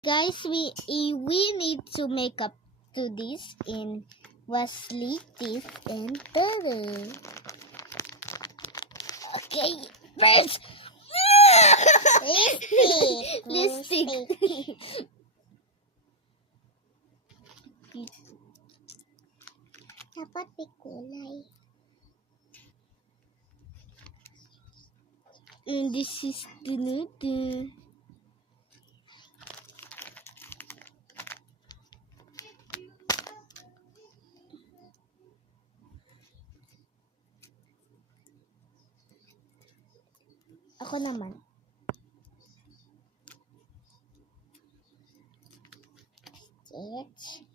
Guys, we need to make up to this in Wesley, Tiff, and Tere. Okay, first. Lipstick. Dapat may kulay. And this is the Ako naman. Stitch.